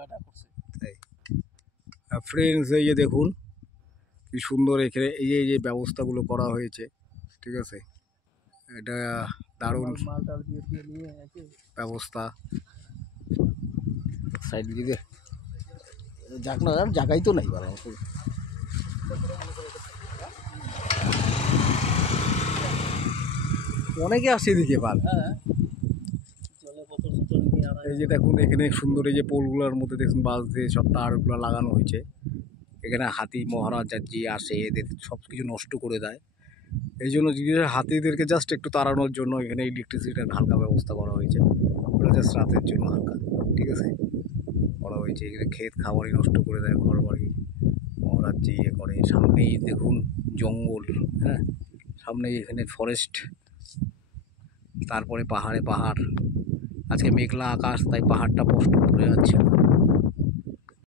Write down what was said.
জায়গাটা করছে। তাই ফ্রেন্ডস, এই যে দেখুন কি সুন্দর এখানে এই যে ব্যবস্থাগুলো করা হয়েছে, ঠিক আছে, এটা দারুণ মাল টাল দিয়ে নিয়ে আছে ব্যবস্থা। সাইড দিকে যাক না, জায়গাই তো নাই বাড়া। অনেকে আসছে এদিকে পাল। এই যে দেখুন এখানে সুন্দর এই যে পোলগুলোর মধ্যে দেখুন বাঁশ দিয়ে সব তারগুলো লাগানো হয়েছে। এখানে হাতি মহারাজ যে আসে এদের সব কিছু নষ্ট করে দেয়, এই জন্য হাতিদেরকে জাস্ট একটু তাড়ানোর জন্য এখানে ইলেকট্রিসিটির হালকা ব্যবস্থা করা হয়েছে, ওটা জাস্ট রাতের জন্য হালকা, ঠিক আছে, করা হয়েছে। এখানে ক্ষেত খাবারই নষ্ট করে দেয়, ঘর বাড়ি মহারাজ যে ইয়ে করে। সামনেই দেখুন জঙ্গল, হ্যাঁ, সামনেই এখানে ফরেস্ট, তারপরে পাহাড়ে পাহাড়। আজকে মেঘলা আকাশ, তাই পাহাড়টা স্পষ্ট বোঝা যাচ্ছে না।